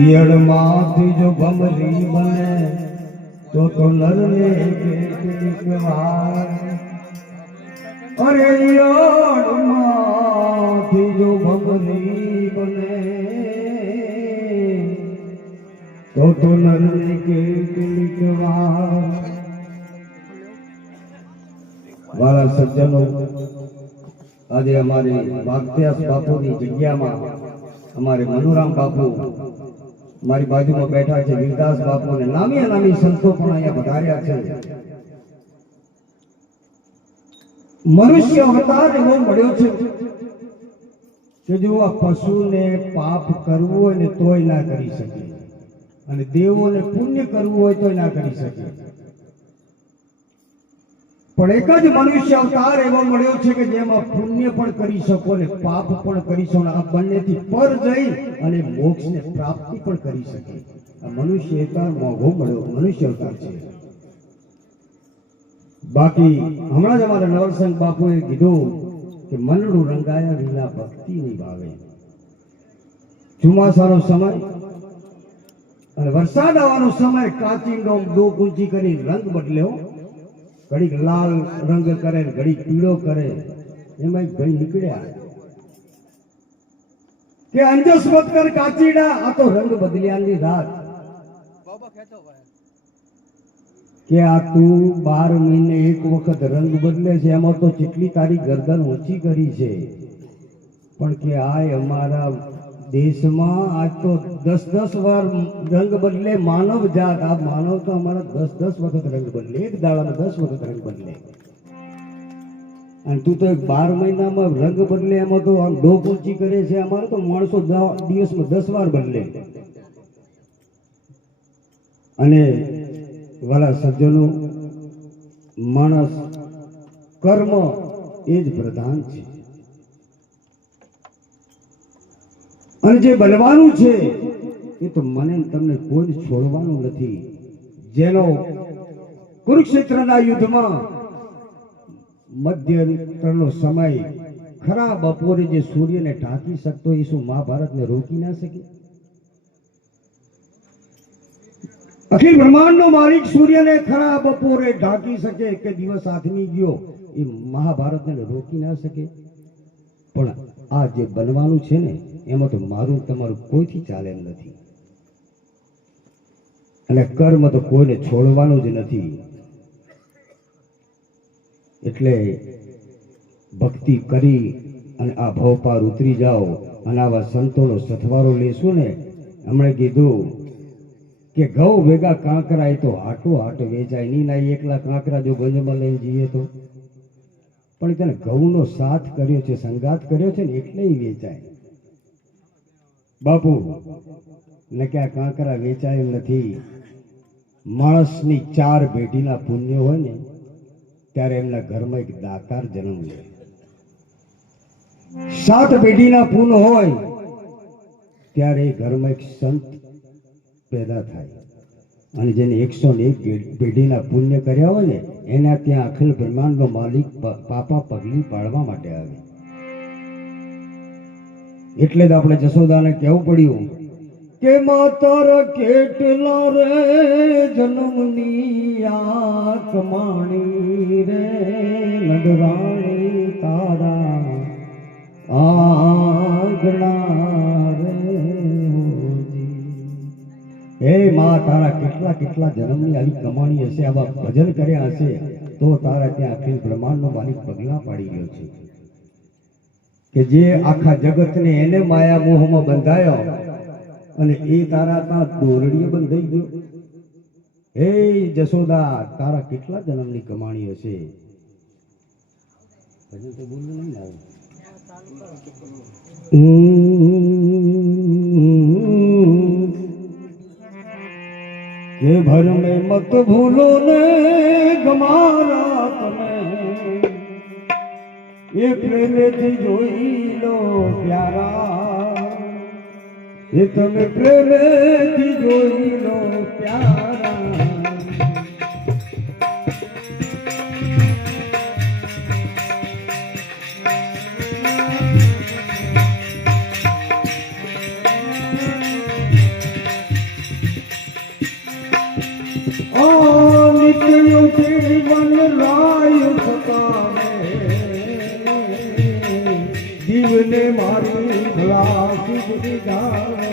ઈયળમાંથી જો ભમરી બને તો નરને કેટલીક વાર, અરે ઈયળમાંથી જો ભમરી બને તો નરને કેટલીક વાર. વાલા સજ્જનો, આજે અમારી વાગત્યાસ બાપુની જગ્યામાં અમારે મનુરામ બાપુ મારી બાજુમાં બેઠા છે, વિરદાસ બાપુ અને નામી નામી સંતો પણ અહીંયા પધાર્યા છે. મનુષ્ય અવતાર એવો મળ્યો છે કે જો આ પશુને પાપ કરવું હોય ને તોય ના કરી શકે, અને દેવોને પુણ્ય કરવું હોય તોય ના કરી શકે. પણ એક જ મનુષ્ય અવતાર એવો મળ્યો છે કે જેમાં પુણ્ય પણ કરી શકો ને પાપ પણ કરી શકો, આ બંનેથી પર જઈ અને મોક્ષને પ્રાપ્તિ પણ કરી શકે. આ મનુષ્ય અવતાર મોઘો મળ્યો મનુષ્ય અવતાર છે. બાકી હમણાં જ અમારા નવલસંગ બાપુએ કીધું કે મનડું રંગાયા વિના ભક્તિ નહીં ભાવે. ચોમાસાનો સમય અને વરસાદ આવવાનો સમય, કાચીંડો દો કુંચી કરી રંગ બદલ્યો, ઘડીક લાલ રંગ કરે, ઘડીક પીળો કરે. એમાં એક ભાઈ નીકળ્યા કે અંજસ મત કર કાચીડા, આ તો રંગ બદલ્યાની રાત. કે આ તું 12 મહિને એક વખત રંગ બદલે છે, એમાં તો જેટલી તારી ગરદન ઊંચી કરી છે, પણ કે આ અમારા દેશમાં આજ તો 10-10 વાર રંગ બદલે માનવ જાત. આ માનવ તો અમારા 10-10 વખત રંગ બદલે, એક દાડામાં 10 વખત રંગ બદલે, અને તું તો 12 મહિનામાં રંગ બદલે, એમાં તો આમ ડોક ઊંચી કરે છે. અમારે તો માણસો દિવસમાં 10 વાર બદલે. અને વાલા સજ્જનો, માણસ કર્મ એ જ પ્રધાન છે, અને જે બનવાનું છે એ તો મને તમને કોઈ છોડવાનું નથી. જેનો કુરુક્ષેત્રના યુદ્ધમાં મધ્યંતરનો સમય ખરા બપોરે જે સૂર્યને ઢાંકી શકતો, એ શું મહાભારતને રોકી ના શકે? અખિલ બ્રહ્માંડનો માલિક સૂર્યને ખરા બપોરે ઢાંકી શકે કે દિવસ આથમી ગયો, એ મહાભારતને રોકી ના શકે. પણ આ જે બનવાનું છે ને, એમાં તો મારું તમારું કોઈથી ચાલે એમ નથી, અને કર્મ તો કોઈને છોડવાનું જ નથી. એટલે ભક્તિ કરી અને આ ભવ પાર ઉતરી જાઓ, અને આવા સંતોનો સથવારો લેશું ને. હમણાં કીધું કે ઘઉં ભેગા કાંકરા એ તો હાટો હાટ વેચાય નહીં. ના એકલા કાંકરા જો ગંજમાં લઈને જઈએ તો, પણ તેને ઘઉંનો સાથ કર્યો છે, સંગાત કર્યો છે ને, એટલે વેચાય. બાપુ ને કે આ કાંકરા વેચાય એમ નથી. માણસની 4 પેઢીના પુણ્ય હોય ને, ત્યારે એમના ઘરમાં એક દાતાર જન્મ લે. 7 પેઢીના પુણ્ય હોય ત્યારે એ ઘરમાં એક સંત પેદા થાય, અને જેને 101 પેઢીના પુણ્ય કર્યા હોય ને, એના ત્યાં અખિલ બ્રહ્માંડનો માલિક પાપા પગલી પાડવા માટે આવે. એટલે જ આપણે જશોદાને કહેવું પડ્યું કે માતર કેટલા રે જન્મની આ કમાણી રે, નડરાણી તારા આગણા રે. હે માં, તારા કેટલા કેટલા જન્મની આવી કમાણી હશે, આવા ભજન કર્યા હશે, તો તારા ત્યાં અખિલ બ્રહ્માંડનો માલિક પગલા પાડી ગયો છે. કે જે આખા જગતને એને માયા મોહમાં બંધાયો, અને એ તારા ત્યાં દોરડીએ બંધાઈ ગયો. હે જશોદા, તારા કેટલા જન્મની કમાણી હશે. ભજન તો બોલવું નહીં આવે. ये भर में मत भूलो ने गमारा તમે, ये प्रेमेથી જોઈ લો પ્યારા, ये તમે પ્રેમેથી જોઈ લો પ્યારા. ઉઠી મન લાય સતાવે જીવને મારી ભલા સુધરી જાવે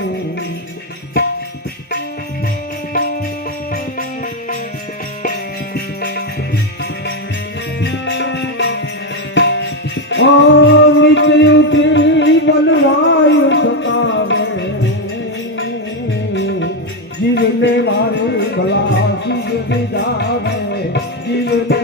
નીચે ઉઠી મન લાય સતાવે જીવને મારી ભલા સુધરી જાવે જીવને